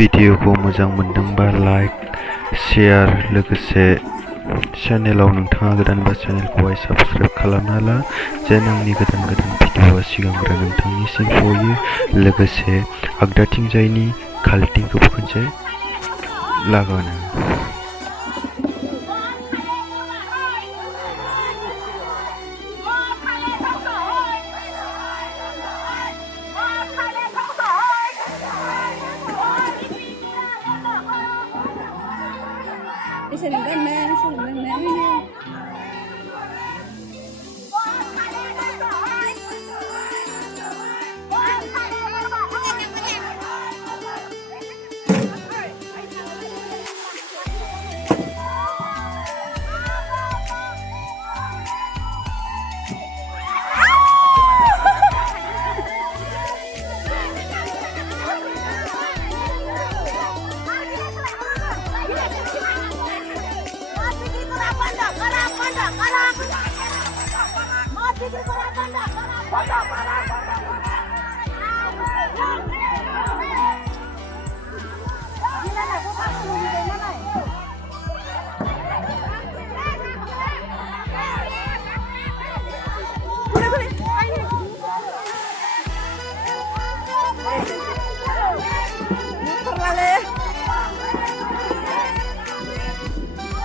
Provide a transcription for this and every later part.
भिडिअखौ मोजां मोनदोंबा like share लोगोसे चेनेलाव नोंथाङा गोदानबा चेनेलखौहाय साबस्क्राइब खालामना ला जेन आंनि गोदान भिडिअआ सिगांग्रो नोंथांनिसिम सहैयो लोगोसे आगदाथिंजायनि खालटिंखौबो खनसे लागानो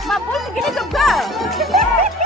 Mampu segini juga.